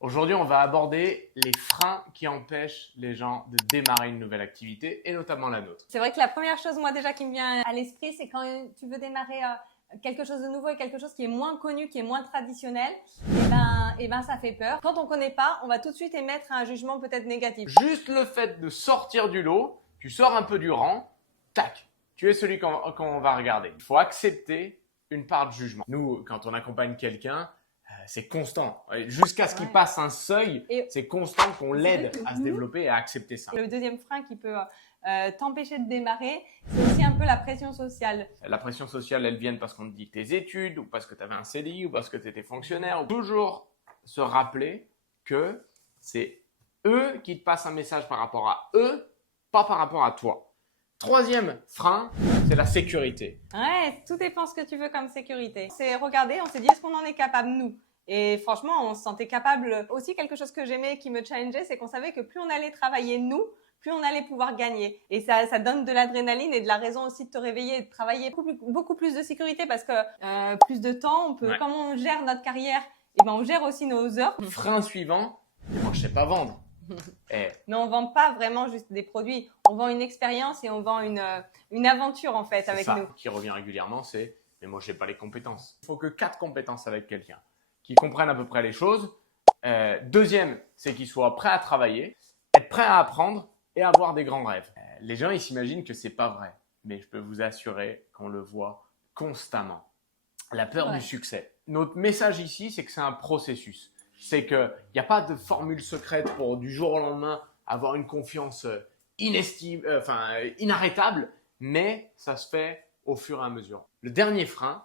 Aujourd'hui, on va aborder les freins qui empêchent les gens de démarrer une nouvelle activité et notamment la nôtre. C'est vrai que la première chose, moi déjà, qui me vient à l'esprit, c'est quand tu veux démarrer quelque chose de nouveau et quelque chose qui est moins connu, qui est moins traditionnel, et ben ça fait peur. Quand on connaît pas, on va tout de suite émettre un jugement peut-être négatif. Juste le fait de sortir du lot, tu sors un peu du rang, tac, tu es celui qu'on va regarder. Il faut accepter une part de jugement. Nous, quand on accompagne quelqu'un, c'est constant. Jusqu'à ce qu'il passe un seuil, c'est constant qu'on l'aide à se développer et à accepter ça. Le deuxième frein qui peut t'empêcher de démarrer, c'est aussi un peu la pression sociale. La pression sociale, elle vient parce qu'on te dit tes études, ou parce que tu avais un CDI, ou parce que tu étais fonctionnaire. Toujours se rappeler que c'est eux qui te passent un message par rapport à eux, pas par rapport à toi. Troisième frein, c'est la sécurité. Ouais, tout dépend ce que tu veux comme sécurité. C'est regarder, on s'est dit est-ce qu'on en est capable nous? Et franchement, on se sentait capable. Aussi, quelque chose que j'aimais, qui me challengeait, c'est qu'on savait que plus on allait travailler nous, plus on allait pouvoir gagner. Et ça donne de l'adrénaline et de la raison aussi de te réveiller et de travailler beaucoup plus de sécurité parce que plus de temps, on peut, comme on gère notre carrière, et ben on gère aussi nos heures. Frein suivant, moi je sais pas vendre. Mais on vend pas vraiment juste des produits, on vend une expérience et on vend une aventure en fait avec nous. Qui revient régulièrement, c'est mais moi j'ai pas les compétences. Il faut que 4 compétences avec quelqu'un qui comprenne à peu près les choses. Deuxième, c'est qu'il soit prêt à travailler, être prêt à apprendre et avoir des grands rêves. Les gens ils s'imaginent que c'est pas vrai, mais je peux vous assurer qu'on le voit constamment. La peur du succès. Notre message ici, c'est que c'est un processus. C'est qu'il n'y a pas de formule secrète pour du jour au lendemain avoir une confiance inarrêtable, mais ça se fait au fur et à mesure. Le dernier frein,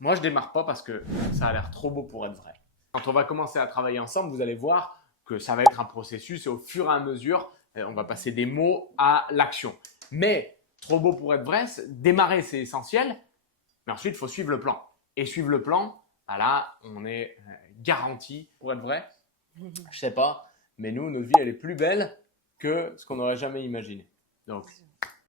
moi je démarre pas parce que ça a l'air trop beau pour être vrai. Quand on va commencer à travailler ensemble, vous allez voir que ça va être un processus et au fur et à mesure, on va passer des mots à l'action. Mais trop beau pour être vrai, démarrer c'est essentiel, mais ensuite il faut suivre le plan. Et suivre le plan, là, on est garanti pour être vrai. Je sais pas, mais nous, notre vie, elle est plus belle que ce qu'on n'aurait jamais imaginé. Donc,